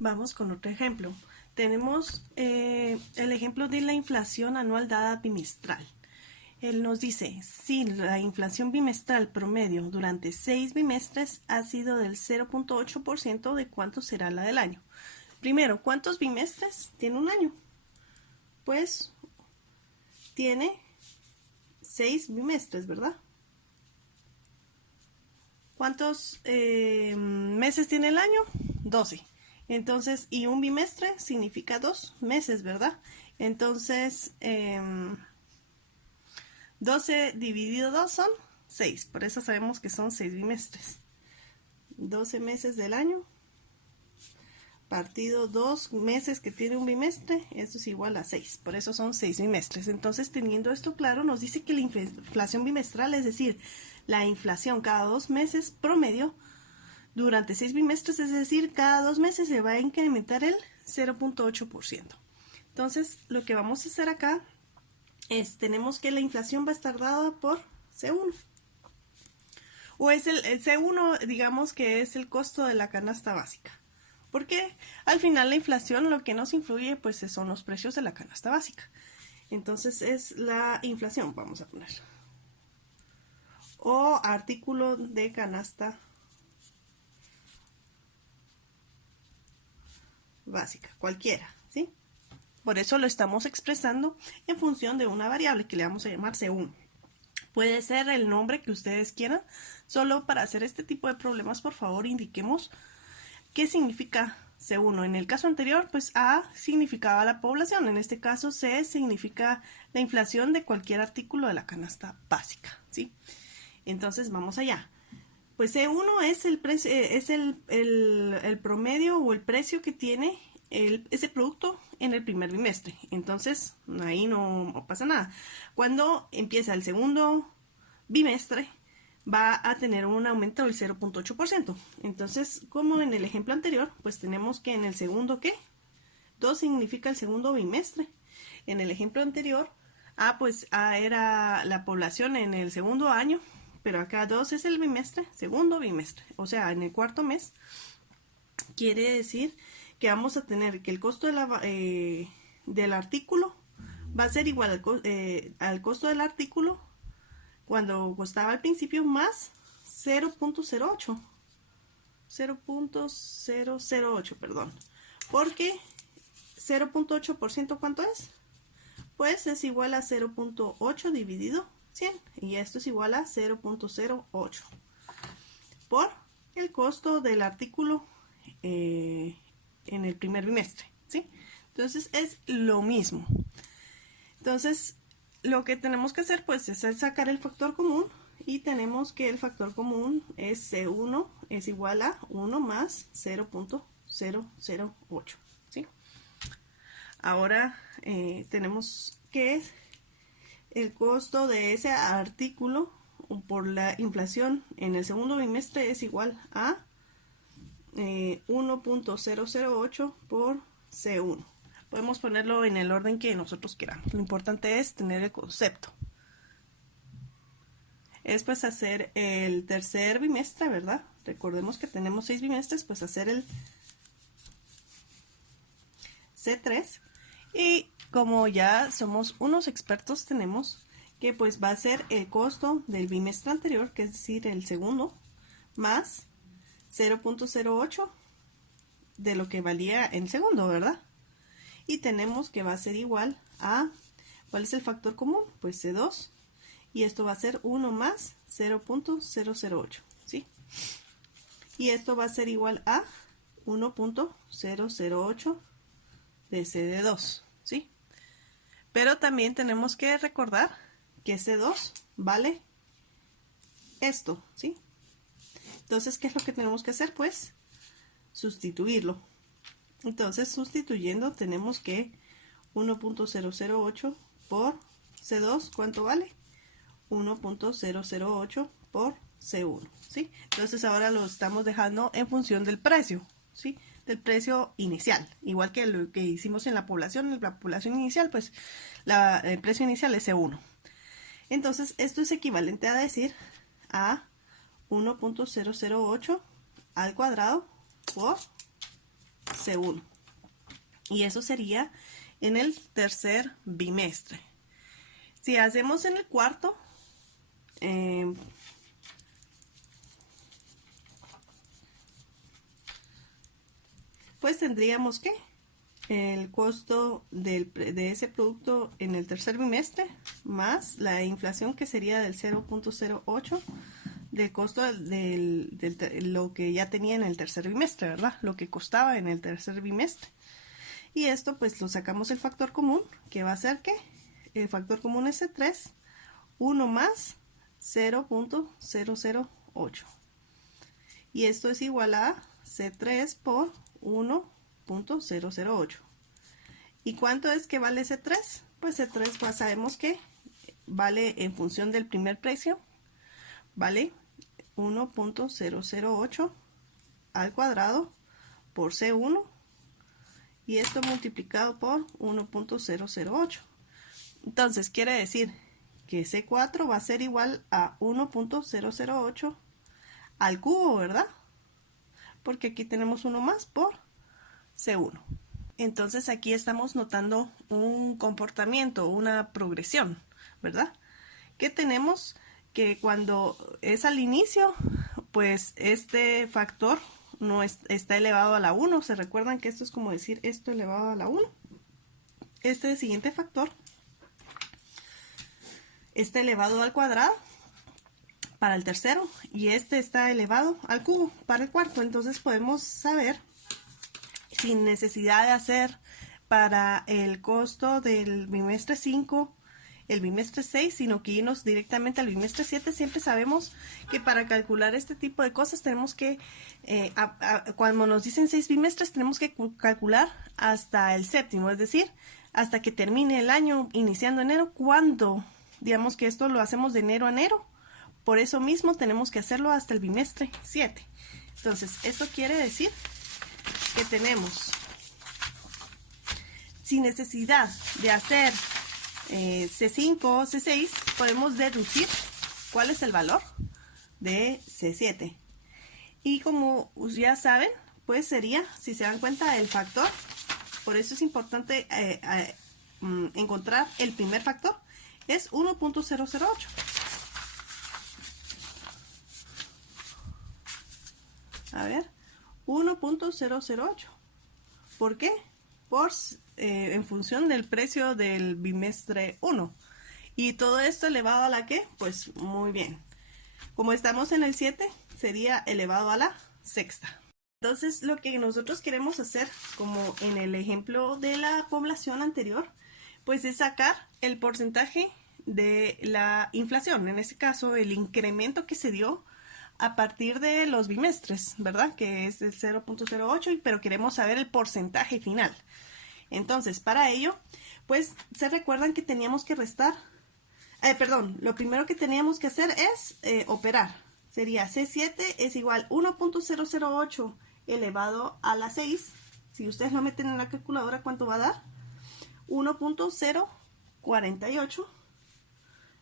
Vamos con otro ejemplo. Tenemos el ejemplo de la inflación anual dada bimestral. Él nos dice, si la inflación bimestral promedio durante 6 bimestres ha sido del 0.8%, ¿de cuánto será la del año? Primero, ¿cuántos bimestres tiene un año? Pues tiene 6 bimestres, ¿verdad? ¿Cuántos meses tiene el año? 12. Entonces, y un bimestre significa 2 meses, ¿verdad? Entonces, 12 dividido 2 son 6. Por eso sabemos que son 6 bimestres. 12 meses del año partido 2 meses que tiene un bimestre, esto es igual a 6. Por eso son 6 bimestres. Entonces, teniendo esto claro, nos dice que la inflación bimestral, es decir, la inflación cada 2 meses promedio, durante 6 bimestres, es decir, cada 2 meses se va a incrementar el 0.8%. Entonces, lo que vamos a hacer acá es, tenemos que la inflación va a estar dada por C1. O es el C1, digamos que es el costo de la canasta básica. Porque al final la inflación lo que nos influye pues son los precios de la canasta básica. Entonces es la inflación, vamos a poner. O artículo de canasta básica, cualquiera, ¿sí? Por eso lo estamos expresando en función de una variable que le vamos a llamar C1. Puede ser el nombre que ustedes quieran. Solo para hacer este tipo de problemas, por favor, indiquemos qué significa C1. En el caso anterior, pues A significaba la población. En este caso, C significa la inflación de cualquier artículo de la canasta básica, ¿sí? Entonces, vamos allá. Pues C1 es el precio, es el promedio o el precio que tiene ese producto en el primer bimestre. Entonces, ahí no pasa nada. Cuando empieza el segundo bimestre, va a tener un aumento del 0.8%. Entonces, como en el ejemplo anterior, pues tenemos que en el segundo, ¿qué? 2 significa el segundo bimestre. En el ejemplo anterior, pues A era la población en el segundo año, pero acá 2 es el bimestre, segundo bimestre. O sea, en el cuarto mes, quiere decir que vamos a tener que el costo del artículo va a ser igual al costo del artículo cuando costaba al principio más 0.08. 0.008, perdón. Porque 0.8% ¿cuánto es? Pues es igual a 0.8 dividido 100. Y esto es igual a 0.08. Por el costo del artículo en el primer bimestre, ¿sí? Entonces es lo mismo. Entonces, lo que tenemos que hacer pues es sacar el factor común y tenemos que el factor común es C1 es igual a 1 más 0.008, ¿sí? Ahora tenemos que el costo de ese artículo por la inflación en el segundo bimestre es igual a 1.008 por C1. Podemos ponerlo en el orden que nosotros queramos. Lo importante es tener el concepto. Es pues hacer el tercer bimestre, ¿verdad? Recordemos que tenemos 6 bimestres, pues hacer el C3. Y como ya somos unos expertos, tenemos que pues va a ser el costo del bimestre anterior, que es decir, el segundo, más 0.08 de lo que valía en el segundo, ¿verdad? Y tenemos que va a ser igual a, ¿cuál es el factor común? Pues C2, y esto va a ser 1 más 0.008, ¿sí? Y esto va a ser igual a 1.008 de C de 2, ¿sí? Pero también tenemos que recordar que C2 vale esto, ¿sí? Entonces, ¿qué es lo que tenemos que hacer? Pues sustituirlo. Entonces, sustituyendo, tenemos que 1.008 por C2, ¿cuánto vale? 1.008 por C1, ¿sí? Entonces, ahora lo estamos dejando en función del precio, ¿sí? Del precio inicial. Igual que lo que hicimos en la población inicial, pues el precio inicial es C1. Entonces, esto es equivalente a decir a 1.008 al cuadrado por C1. Y eso sería en el tercer bimestre. Si hacemos en el cuarto, pues tendríamos que el costo de ese producto en el tercer bimestre más la inflación, que sería del 0.08 del costo de lo que ya tenía en el tercer bimestre, ¿verdad? Lo que costaba en el tercer bimestre. Y esto pues lo sacamos el factor común, que va a ser que el factor común es C3, 1 más 0.008. Y esto es igual a C3 por 1.008. ¿Y cuánto es que vale C3? Pues C3 pues sabemos que vale, en función del primer precio, vale 1.008 al cuadrado por C1, y esto multiplicado por 1.008. Entonces quiere decir que C4 va a ser igual a 1.008 al cubo, ¿verdad? Porque aquí tenemos 1 más por C1. Entonces aquí estamos notando un comportamiento, una progresión, ¿verdad? Que tenemos que cuando es al inicio, pues este factor no está elevado a la 1. ¿Se recuerdan que esto es como decir esto elevado a la 1? Este siguiente factor está elevado al cuadrado para el tercero, y este está elevado al cubo para el cuarto. Entonces podemos saber, sin necesidad de hacer para el costo del bimestre 5, el bimestre 6, sino que irnos directamente al bimestre 7, siempre sabemos que para calcular este tipo de cosas tenemos que, cuando nos dicen 6 bimestres, tenemos que calcular hasta el séptimo, es decir, hasta que termine el año iniciando enero, cuando digamos que esto lo hacemos de enero a enero. Por eso mismo tenemos que hacerlo hasta el bimestre 7. Entonces, esto quiere decir que tenemos, sin necesidad de hacer C5 o C6, podemos deducir cuál es el valor de C7. Y como ya saben, pues sería, si se dan cuenta, el factor. Por eso es importante encontrar el primer factor. Es 1.008. A ver, 1.008. ¿Por qué? En función del precio del bimestre 1. Y todo esto elevado a la ¿qué? Pues muy bien. Como estamos en el 7, sería elevado a la sexta. Entonces, lo que nosotros queremos hacer, como en el ejemplo de la población anterior, pues es sacar el porcentaje de la inflación. En este caso, el incremento que se dio a partir de los bimestres, ¿verdad? Que es el 0.08, pero queremos saber el porcentaje final. Entonces, para ello, pues se recuerdan que teníamos que restar, lo primero que teníamos que hacer es operar. Sería C7 es igual 1.008 elevado a la 6. Si ustedes lo meten en la calculadora, ¿cuánto va a dar? 1.048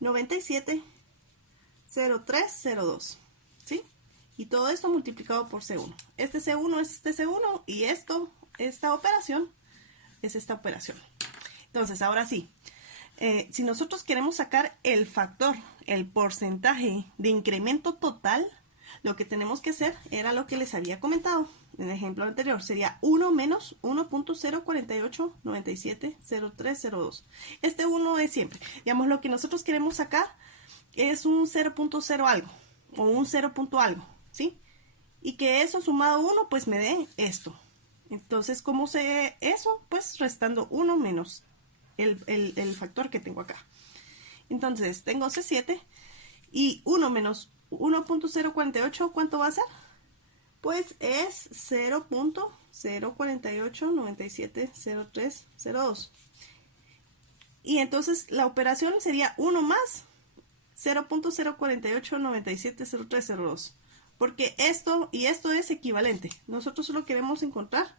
970302. ¿Sí? Y todo esto multiplicado por C1. Este C1 es este C1 y esta operación es esta operación. Entonces, ahora sí, si nosotros queremos sacar el factor, el porcentaje de incremento total, lo que tenemos que hacer era lo que les había comentado en el ejemplo anterior. Sería 1 menos 1.048970302. Este 1 es siempre. Digamos, lo que nosotros queremos sacar es un 0.0 algo o un 0. Algo, ¿sí? Y que eso sumado a 1 pues me dé esto. Entonces, ¿cómo sé eso? Pues restando 1 menos el factor que tengo acá. Entonces, tengo C7 y 1 menos 1.048, ¿cuánto va a ser? Pues es 0.048970302. Y entonces la operación sería 1 más 0.048970302. Porque esto y esto es equivalente. Nosotros solo queremos encontrar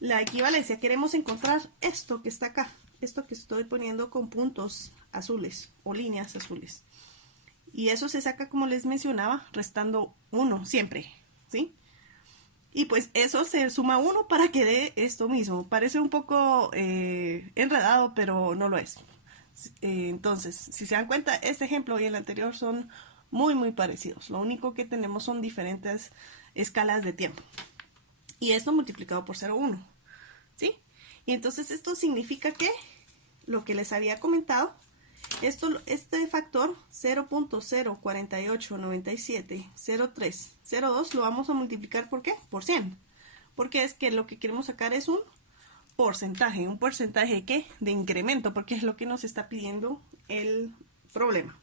la equivalencia. Queremos encontrar esto que está acá. Esto que estoy poniendo con puntos azules o líneas azules. Y eso se saca, como les mencionaba, restando 1 siempre, ¿sí? Y pues eso se suma 1 para que dé esto mismo. Parece un poco enredado, pero no lo es. Entonces, si se dan cuenta, este ejemplo y el anterior son muy parecidos. Lo único que tenemos son diferentes escalas de tiempo. Y esto multiplicado por 0,1. ¿Sí? Y entonces esto significa que lo que les había comentado, este factor 0.048970302 lo vamos a multiplicar ¿por qué? Por 100. Porque es que lo que queremos sacar es un porcentaje. ¿Un porcentaje de qué? De incremento, porque es lo que nos está pidiendo el problema.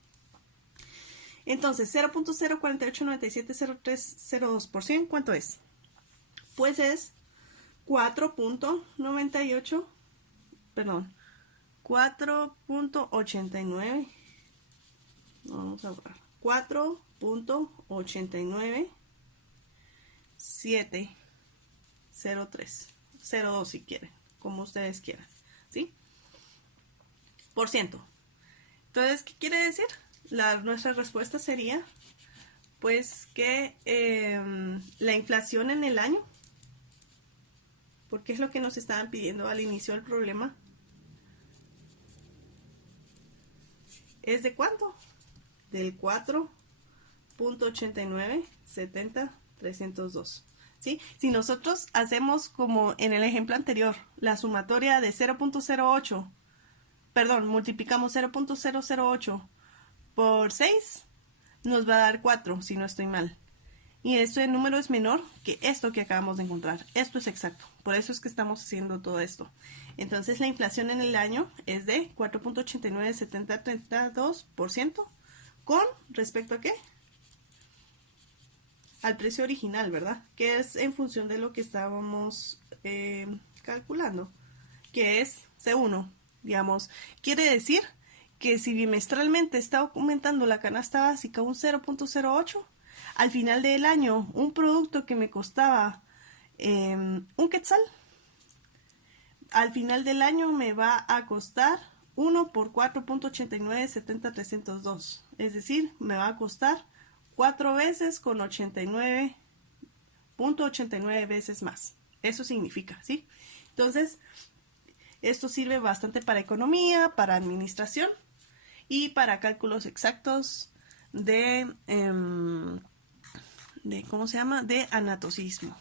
Entonces, 0.048970302 por 100, ¿cuánto es? Pues es 4.98, perdón, 4.89, vamos a borrar, 4.89703, 02 si quieren, como ustedes quieran, ¿sí? Por ciento. Entonces, ¿qué quiere decir? Nuestra respuesta sería, pues, que la inflación en el año, porque es lo que nos estaban pidiendo al inicio del problema, ¿es de cuánto? Del 4.89700302. ¿Sí? Si nosotros hacemos como en el ejemplo anterior, la sumatoria de 0.08, perdón, multiplicamos 0.008 por 6, nos va a dar 4, si no estoy mal. Y este número es menor que esto que acabamos de encontrar. Esto es exacto. Por eso es que estamos haciendo todo esto. Entonces la inflación en el año es de 4.897032% con respecto a ¿qué? Al precio original, ¿verdad? Que es en función de lo que estábamos calculando, que es C1, digamos. Quiere decir que si bimestralmente está aumentando la canasta básica un 0.08, al final del año un producto que me costaba un quetzal, al final del año me va a costar 1 por 4.89700302. Es decir, me va a costar 4 veces con 89.89 veces más. Eso significa, ¿sí? Entonces, esto sirve bastante para economía, para administración y para cálculos exactos de ¿cómo se llama? De anatocismo.